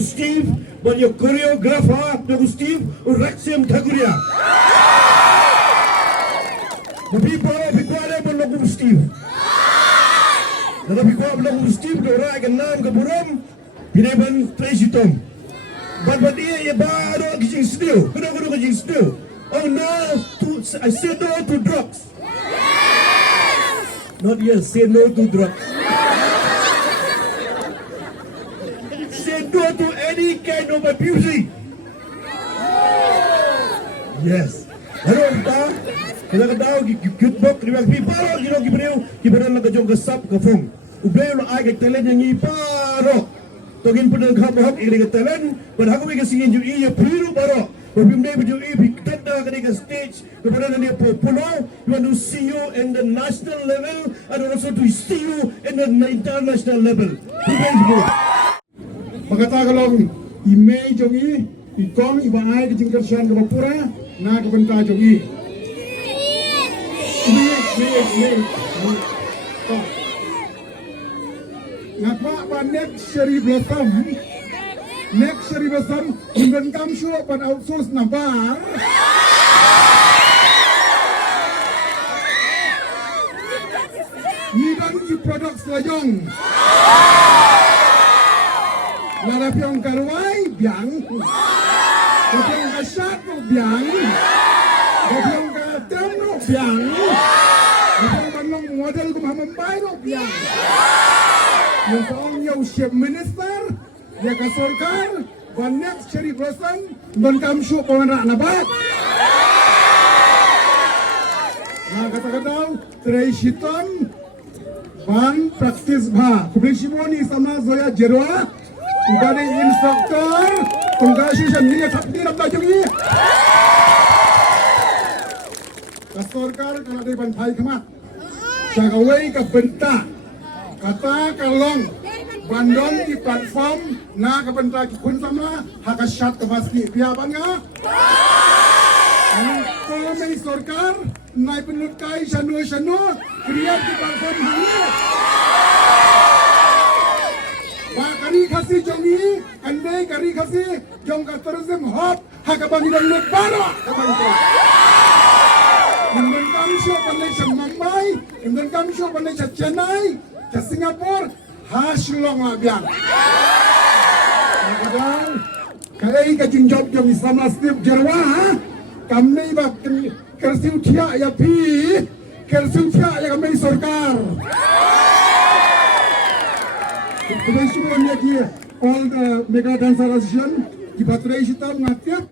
Steve, but your choreographer, Dr. Steve, Raksem Thakuria. People pun Dr. Steve. Tapi kau Dr. Steve, orang akan nam ke buram, pinaban Tracy Tom. But ia baru kijing studio, kena kijing studio. Oh no, I said no to drugs. Not yes, say no to drugs. Say no to any kind of abusing. Yes. Hello, kita. Kita tahu good book di bawah people, kita nak jom kesap ke fong. Ubay lo ay talent yang iparo. Togin pun ang kahapon ini talent, pada aku mereka singin juga ia piru baro. Pembina juga ia tanda ketika stage kepada dia popular. We want to see you in the national level and also to see you in the international level. Pagkatagalong imay jongi, ikong ibaay kejingkersian ke Papura, na kebenta jongi. Ngapa panek Sherry Blossom? Next Sherry Blossom, hinggan kamsyo pan outsource na bar. Nibang i products layong. Larapyong karway, biang. Larapyong kasat mo, biang. Larapyong katem mo, biang. Larapyong manong model kumamambay mo, biang. Yung taong yung chef minister, dia kasorkar, banyak Cherry Blossom, dan kamsyo pengerak nabat. Nah kata-kata, Tracy Tom, ban praktis bah. Kubli Simoni sama Zoya Jerwa, ibadai instruktor, tunggasu sendiri kapti nampak jungi. Kasorkar kalau ada bantai kemat, cakawai ke bentak, kata kalong. Bandong di platform na kabenta kun sama hakasyat kepaski piapan nga kalau may sorkar na ipinut kay sanu kriya di platform hangi bakari kasi jongi andai kari kasi jong ka tourism hub hakabangidan lut para kabangidan Indon kamsyo panay sa Mumbai, Indon kamsyo panay sa Chennai, sa Singapore, hasilong labian. Kadang kaya kajing job yang Islam Steve Jerwa, kami bak kersiu tia ya pi, kersiu tia ya kami sorkar. Kemudian semua ni all the Mega Dancer Association di Baterai Hitam ngatiap.